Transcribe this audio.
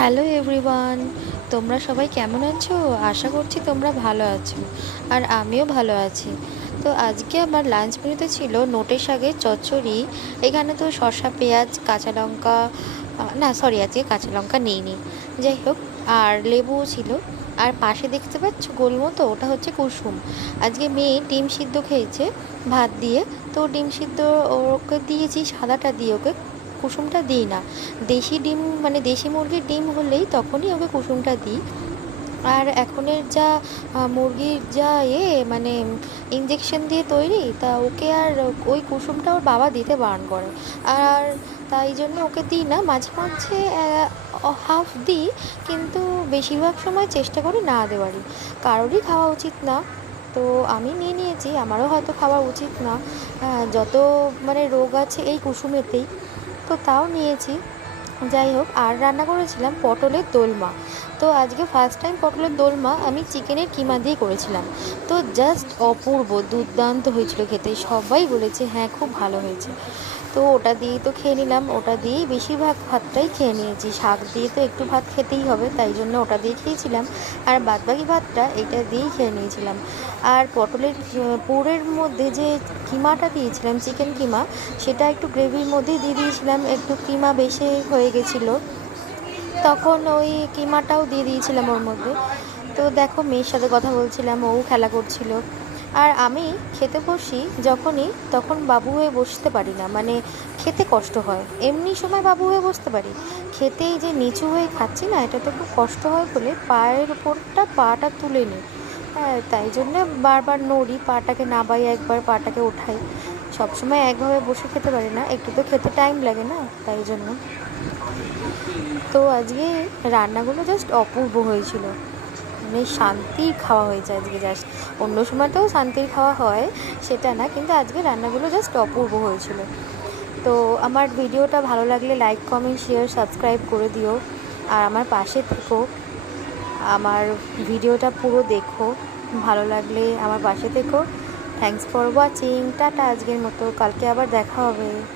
Hello everyone, তোমরা সবাই কেমন আছো? আশা করছি তোমরা ভালো আছো, আর আমিও ভালো আছি। তো আজকে আমার লাঞ্চ মেনুতে ছিল নোটে শাকের চচ্চড়ি। এখানে তো শসা, পেঁয়াজ, কাঁচা লঙ্কা, না সরি, আজকে কাঁচা লঙ্কা নেইনি, যাই হোক, আর লেবুও ছিল। আর পাশে দেখতে পাচ্ছ গোল মতো, ওটা হচ্ছে কুসুম। আজকে মেয়ে ডিম সিদ্ধ খেয়েছে ভাত দিয়ে, তো ডিম সিদ্ধ ওকে দিয়েছি, সাদাটা দিয়ে ওকে, কুসুমটা দিই না। দেশি ডিম মানে দেশি মুরগির ডিম হলেই তখনই ওকে কুসুমটা দিই। আর এখনের যা মুরগির যা মানে ইঞ্জেকশন দিয়ে তৈরি, তা ওকে আর ওই কুসুমটা ওর বাবা দিতে বারণ করে। আর তাই জন্য ওকে দিই না, মাঝে মাঝে হাফ দিই, কিন্তু বেশিরভাগ সময় চেষ্টা করি না দেওয়ারই। কারোরই খাওয়া উচিত না, তো আমি নিয়ে নিয়েছি, আমারও হয়তো খাওয়া উচিত না। যত মানে রোগ আছে এই কুসুমেতেই, তো তাও নিয়েছি। যাই হোক, আর রান্না করেছিলাম পটলের দোলমা। তো আজকে ফার্স্ট টাইম পটলের দোলমা আমি চিকেনের কিমা দিয়ে করেছিলাম। তো জাস্ট অপূর্ব, দুর্দান্ত হয়েছিল খেতে, সবাই বলেছে হ্যাঁ খুব ভালো হয়েছে। তো ওটা দিয়েই তো খেয়ে নিলাম, ওটা দিয়েই বেশিরভাগ ভাতটাই খেয়ে নিয়েছি। শাক দিয়ে তো একটু ভাত খেতেই হবে, তাই জন্য ওটা দিয়ে খেয়েছিলাম, আর বাদবাকি ভাতটা এটা দিয়েই খেয়ে নিয়েছিলাম। আর পটলের পুরের মধ্যে যে কিমাটা দিয়েছিলাম, চিকেন কিমা, সেটা একটু গ্রেভির মধ্যেই দিয়ে দিয়েছিলাম, একটু কিমা বেশি হয়ে গেছিলো, তখন ওই কিমাটাও দিয়ে দিয়েছিলাম ওর মধ্যে। তো দেখো, মেয়ের সাথে কথা বলছিলাম, ও খেলা করছিল। আর আমি খেতে বসি যখনই, তখন বাবু হয়ে বসতে পারি না, মানে খেতে কষ্ট হয়। এমনি সময় বাবু হয়ে বসতে পারি, খেতেই যে নিচু হয়ে খাচ্ছি না, এটা তো খুব কষ্ট হয় বলে পায়ের উপরটা পাটা তুলে নিই। হ্যাঁ, তাই জন্য বারবার নড়ি, পাটাকে নাবাই, একবার পাটাকে ওঠাই। সবসময় একভাবে বসে খেতে পারি না, একটু তো খেতে টাইম লাগে না, তাই জন্য। তো আজকে রান্নাগুলো জাস্ট অপূর্ব হয়েছিল, মানে শান্তির খাওয়া হয়েছে আজকে জাস্ট। অন্য সময়তেও শান্তির খাওয়া হয়, সেটা না, কিন্তু আজকে রান্নাগুলো জাস্ট অপূর্ব হয়েছিল। তো আমার ভিডিওটা ভালো লাগলে লাইক, কমেন্ট, শেয়ার, সাবস্ক্রাইব করে দিও, আর আমার পাশে থেকো, আমার ভিডিওটা পুরো দেখো, ভালো লাগলে আমার পাশে থেকো। থ্যাঙ্কস ফর ওয়াচিং, টাটা আজকের মতো, কালকে আবার দেখা হবে।